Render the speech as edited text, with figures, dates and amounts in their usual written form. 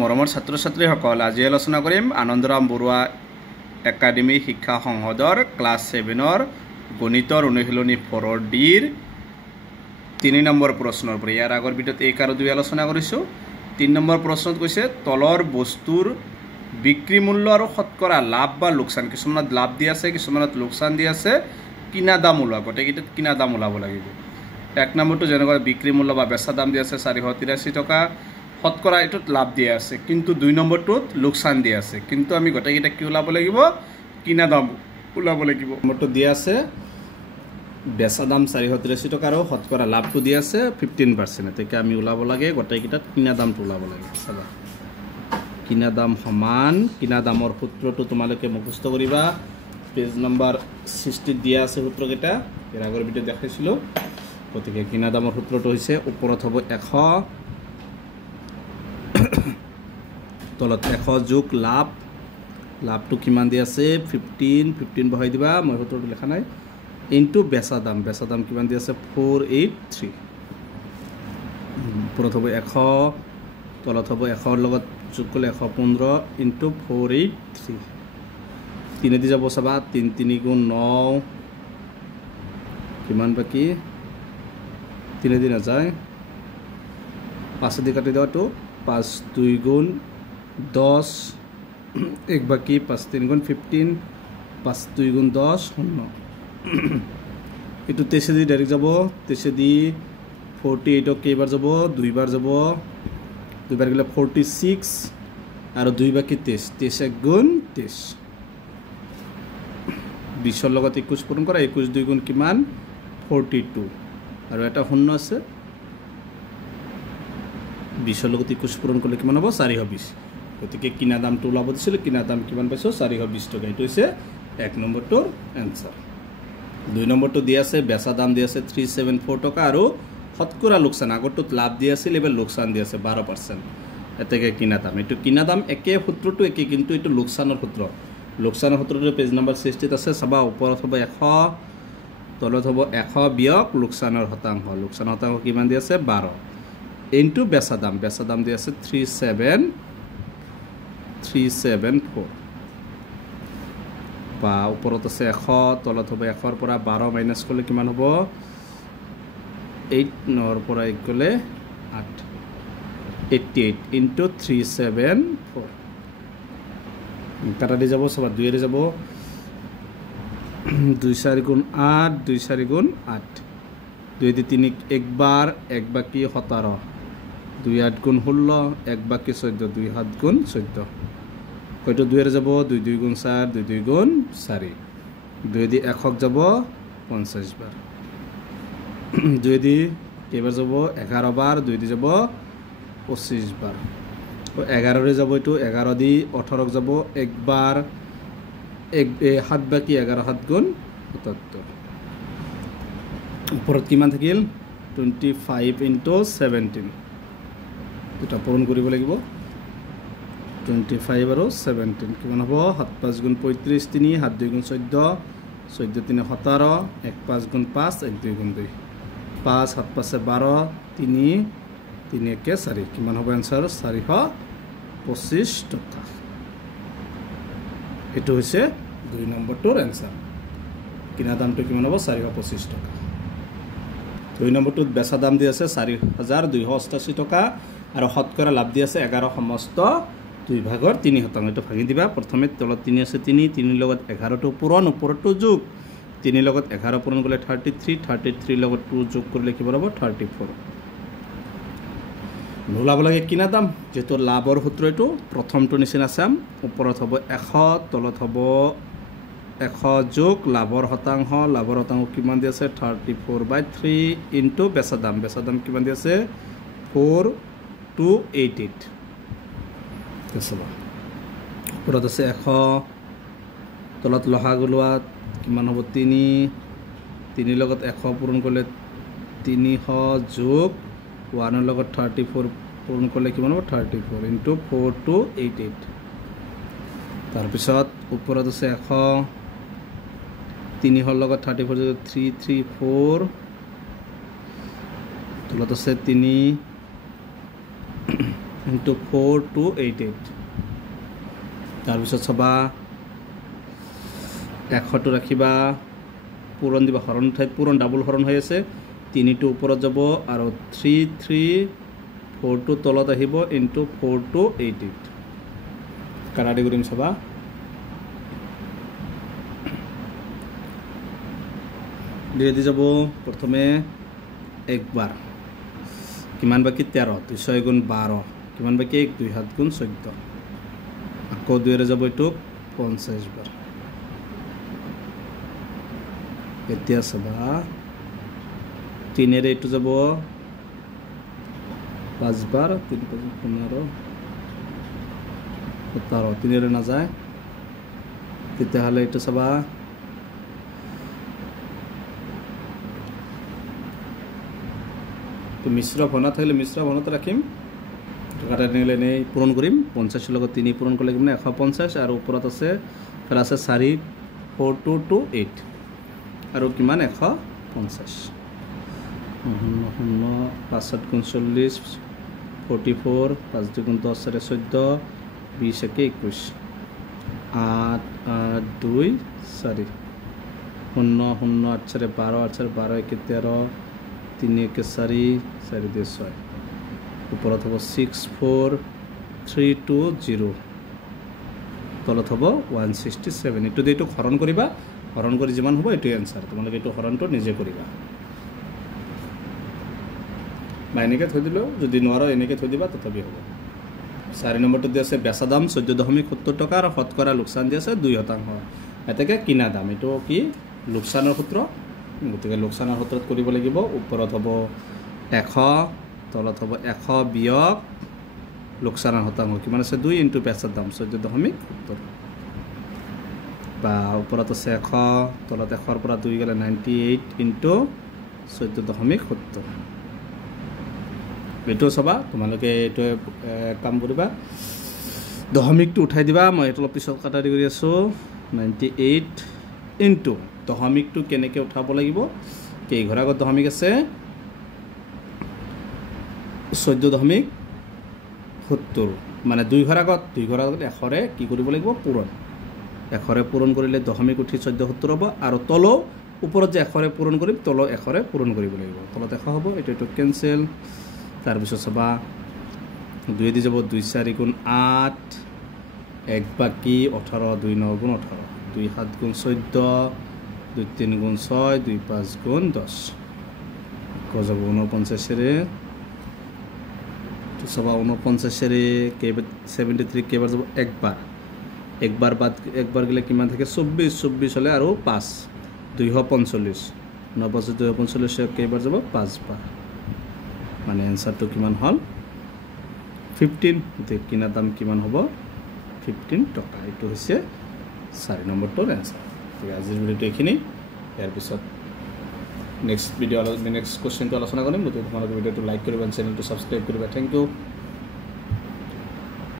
মৰমৰ ছাত্ৰ ছাত্ৰীসকল আজি আলোচনা কৰিম আনন্দৰাম বৰুৱা একাডেমী শিক্ষা সংসদৰ ক্লাছ 7ৰ গণিতৰ অনুশীলনী 4ৰ ডিৰ 3 নম্বৰ প্ৰশ্নৰ পৰা ইয়াৰ আগৰ ভিডিঅ'ত 1 আৰু 2 আলোচনা কৰিছো 3 নম্বৰ প্ৰশ্নত কৈছে তলৰ বস্তুৰ বিক্ৰী মূল্য আৰু শতকৰা লাভ বা লোকসান কিছুমানত লাভ দি আছে কিছুমানত লোকসান দি আছে কিনা দাম ওলোৱা গটেকিটা কিনা দাম ওলাব লাগিব 1 নম্বৰটো যেনেকৈ বিক্ৰী মূল্য বা বেচা দাম দি আছে 483 টকা শতকৰা এটোত লাভ দি আছে কিন্তু 2 নম্বৰটোত লোকসান দি আছে কিন্তু আমি গটেকিটা কি ওলাব লাগিব কিনা দাম ওলাব লাগিব নম্বৰটো দি আছে বেচা দাম 483 টকা আৰু শতকৰা লাভটো দি আছে 15% এতেকে আমি ওলাব লাগে গটেকিটাত কিনা দামটো ওলাব লাগে চাবা কিনা দাম সমান কিনা দামৰ সূত্ৰটো তোমালোকে মুখস্থ কৰিবা পেজ নম্বৰ 60 দিয়া আছে সূত্ৰকেইটা এৰ আগৰ ভিডিও দেখাইছিল গতিকে কিনা দামৰ সূত্ৰটো হৈছে ওপৰত হ'ব 100 তলত 100 যোগ লাভ লাভটো কিমান দি আছে 15 বহাই দিবা মই সূত্ৰটো লেখা নাই ইনটু বেচা দাম কিমান দি আছে 483 ওপৰত হ'ব 100 তলত হ'ব 100 ৰ লগত যোগ কৰিলে 115 ইনটু 483 3 দি যাব চাবা 3 3 গুণ 9 কিমান বাকি 3 দি না যায় 5 দি কাটি দাও তো 5 2 গুণ 10 एक बाकी 5 3 गुण 15 5 2 गुण 10 শূন্য এটো 23 দি ডাইরেক্ট যাব 23 দি 48 কেইবাৰ যাব দুইবাৰ যাব দুইবাৰ গলে 46 আৰু 2 বাকি 23 23 1 গুণ 23 20 ৰ লগত 21 পূৰণ কৰা 21 2 গুণ কিমান 42 আৰু এটা শূন্য আছে 20 ৰ লগত 21 পূৰণ কৰিলে কিমান হ'ব 420 গতিকে কিনা দামটো ওলাব দিছিল কিনা দাম কিমান পাইছো 420 টকা এটো হৈছে 1 নম্বৰটোৰ आंसर 2 নম্বৰটো দি আছে বেচা দাম দি আছে 374 টকা আৰু শতকৰা লোকসান আগৰটোত লাভ দি আছিল এবাৰ লোকসান দি আছে 12% এতেকে কিনা দাম এটো কিনা দাম একে সূত্ৰটো একে কিন্তু এটো লোকসানৰ সূত্ৰটো পেজ নম্বৰ 60 ত আছে চাবা ওপৰত হ'ব 100 তলত হ'ব 100 বিয়োগ লোকসানৰ শতাংশ কিমান দি আছে 12 ইনটু বেচা দাম দি আছে 374 বা ওপৰত আছে 100 তলত হ'ব 100 ৰ পৰা 12 মাইনাস কৰিলে কিমান হ'ব 8 নৰ পৰা 1 গলে 8 88 ইনটু 374 কাটা দি যাব সব 2 এর যাব 2 4 গুণ 8 2 4 গুণ 8 2 দি 3 একবার 1 বাকি 17 2 8 গুণ 16 1 বাকি 14 2 7 গুণ 14 কয়টো 2 এর যাব 2 2 গুণ 4 2 2 গুণ 4 2 দি 1 যাব 50 বার 2 দি কেইবাৰ যাব 11 বার 2 দি যাব 25 বার 11 রে যাব এটো 11 দি 18 যাব একবার 7 বাকি 11 7 গুণ 77 উপৰত কিমান থাকিল 25 ইনটু 17 এটা পূৰণ কৰিব লাগিব 25 আৰু 17 কিমান হ'ব 7 5 গুণ 35 3 7 2 গুণ 14 14 3 17 1 5 গুণ 5 1 2 গুণ 2 5 7 5 12 3 3 1 4 কিমান হ'ব आंसर 425 টকা এটো হৈছে 2 নম্বৰটোৰ आंसर কিনা দামটো কিমান হ'ব 425 টকা 2 নম্বৰটোত বেচা দাম দি আছে 4288 টকা আৰু শতকৰা লাভ দি আছে 11 সমস্ত 2 ভাগৰ 3 শতাংশ এটো ভাঙি দিবা প্ৰথমে তলত 3 আছে 3 লগত 11 টো পূৰণ ওপৰটো যোগ 3 লগত 11 পূৰণ কৰিলে 33 লগত 2 যোগ কৰিলে কি হ'ব 34 নোলাব লাগে কিনা দাম যেটো লাভৰ সূত্ৰ এটো প্ৰথমটো নিচিনা চাম ওপৰত হ'ব 100 তলত হ'ব 100 যোগ লাভৰ শতাংশ কিমান দি আছে 34/3 ইনটু বেচা দাম কিমান দি আছে 4288 কেছবা ওপৰত আছে 100 তলত লহাগু লোৱা কিমান হ'ব 3 লগত 100 পূৰণ কৰিলে 300 যোগ 1 ৰ লগত 34 পূৰণ কৰিলে কিমান হ'ব 34 ইনটু 4288 তাৰ পিছত ওপৰত আছে 100 3 ৰ লগত 34 যোগ 334 তলত আছে 3 ইনটু 4288 তাৰপিছত চাবা 100 টো ৰাখিবা পূৰণ দিবা হৰণ ঠাইত পূৰণ ডাবল হৰণ হৈ আছে 3 টো ওপৰত যাব আৰু 3342 তলত আহিব ইনটু 4288 কাৰাদি কৰিম চাবা দিয়ে দি যাব প্ৰথমে একবাৰ কিমান বাকি 13 2 গুণ 12 কিমান বাকি 1 2 7 গুণ 14 আকৌ 2 ৰে যাব এটো 50 বাৰ এতিয়া চাবা 3 ৰে এটো যাব 5 বাৰ 3 5 15 17 3 ৰে না যায় তেতিয়াহলে এটো চাবা তো মিশ্র ঘনা থাকলে মিশ্র ঘনতে রাখিম কাটা নিলে নেই পূরণ করিম 50 লগত 3 পূরণ করলে কিমান 150 আর উপরত আছে ফের আছে 4 4228 আর কিমান 150 5 গুণ 40 44 5 গুণ 10 14 20 একে 21 8 8 2 4 0 0 8 12 8 12 একে 13 3 একে 4 4 দিয়ে 6 উপৰত হ'ব 64320 তলত হ'ব 167 এটো দেটো হৰণ কৰিবা হৰণ কৰি যিমান হ'ব এটো आंसर তোমালোকে এটো হৰণটো নিজে কৰিবা বাইনেকে থৈ দিলো যদি নোৱাৰো এনেকে থৈ দিবা তথাপি হ'ব 4 নম্বৰটো দি আছে বেচা দাম 14.70 টকা আৰু শতকৰা লোকসান দি আছে 2% এতেকে কিনা দাম এটো কি লোকসানৰ সূত্ৰ গতিকে লোকসানৰ সূত্ৰত কৰিব লাগিব ওপৰত হ'ব 100 তলত হ'ব 100 বিয়োগ লোকসানৰ শতাংশ কিমান আছে 2 ইনটু বেচাৰ দাম 14.70 বা ওপৰত আছে 100 তলত 100 ৰ পৰা 2 গলে 98 ইনটু 14.70 এটো সবা তোমালোকে এটো কাম কৰিবা দশমিকটো উঠাই দিবা মই এটো পিছত কাটা দি কৰি আছো 98 ইনটু দশমিকটো কেনেকে উঠাব লাগিব কেই ঘৰ আগত দশমিক আছে 14.70 মানে 2 ঘৰ আগত 100ৰে কি কৰিব লাগিব পূৰণ 100ৰে পূৰণ কৰিলে দশমিক উঠি 14.70 হ'ব আৰু তল ওপৰত যে 100ৰে পূৰণ কৰিম তল 100ৰে পূৰণ কৰিব লাগিব তলত 100 হ'ব এটো কেনসেল তাৰ পিছত সবা 2 দি যাব 2 4 গুণ 8 1 বাকি 18 2 9 গুণ 18 2 7 গুণ 14 2 3 গুণ 6 2 5 গুণ 10 কত যাব 49 রে তো সবা 49 রে কে 73 কেবাৰ যাব একবাৰ বাদ একবাৰ গলে কিমান থাকে 24 হলে আৰু 5 245 9 245 কেবাৰ যাব 5 বাৰ মানে आंसरটো কিমান হল 15 তে কিনা দাম কিমান হ'ব 15 টকা এটো হৈছে 4 নম্বৰটোৰ आंसर ঠিক আছে আজিৰ ভিডিওটো এখিনি ইয়াৰ পিছত নেক্সট ভিডিও নেক্সট কোশ্চেনটো আলোচনা কৰিম গতিকে তোমালোকে ভিডিওটো লাইক কৰিবা চেনেলটো সাবস্ক্ৰাইব কৰিবা থ্যাংক ইউ